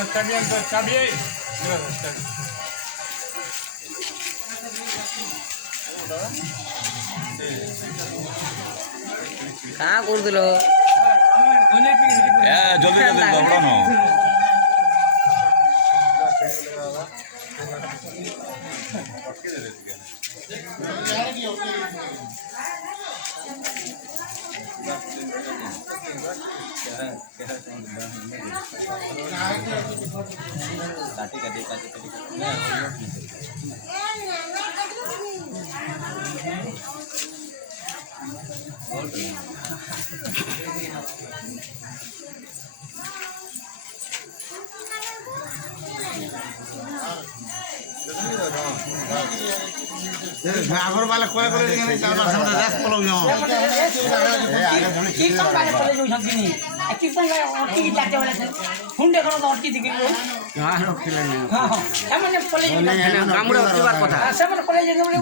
Está bien, está bien. कहाँ করছিল জলদি জলদি দৌড়ানো কাটি কাটি কাটি কাটি আগর বালে কলে কলে দিকে নাই চালা সামনে রাস পলং যাও কি কোন বালে কলে যাও সবদিন কি কোন বালে অটকি কি চাতে বলে হুন্ডে কোন অটকি দিকে হ্যাঁ রখিলে না হ্যাঁ এমন কলে যাও কামড়ে উঠিবার কথা সেমন কলে যাও বলে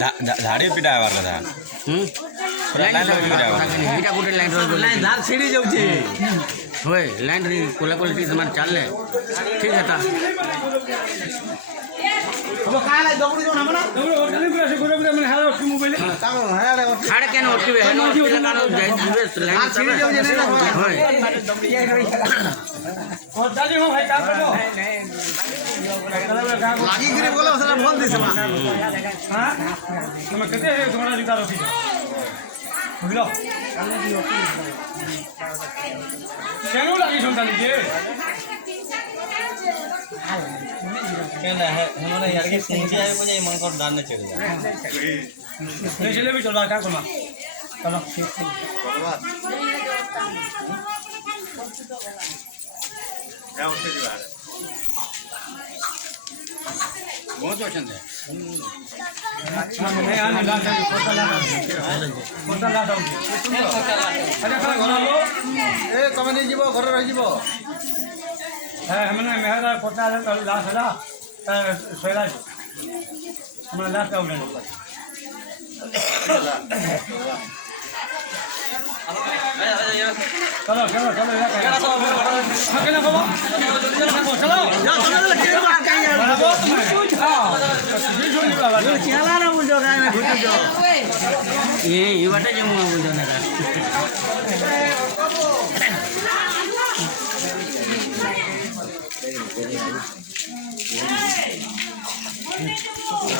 ধাড়ি পিটা হবার কথা লাইন এটা গোটে লাইন রয়ে লাইন ধার ছিড়ি যাଉଛି হয় লাইন রে কোলা কোলা তোমার চাললে ঠিক আছে তো কালে দৌড়ি যাও না মানে হাড়ে কেন উঠবে হেন উঠলে কানো যাই দিবে লাইন আর ছিড়ি যাও জেনে না হয় ও দাদি হো ভাই কাম করো লাগি করে বলে ওরা ফোন দিছে না হ্যাঁ তুমি কেতে তোমার জুতা রখি বুঝলো কেন লাগি সন্তান যে কেন হ্যাঁ মানে यार के सिंह आए मुझे मन को डालने चले जा ये चले भी चलो क्या करना चलो बहुत पसंद है मैं आने लाता हूं कोटा लाता हूं अरे खा घरा लो এ তুমি নি যাব ঘরে রই যাব है हमने मेहरा कोटा ला सदा सोयला हमने लाता हूं चलो चलो चलो चलो बाबा चलो যা তুমি কে বা কাই চেলা না বুঝো কাই না ঘুরতে যাও એ વાટે જ હું બોલતો ના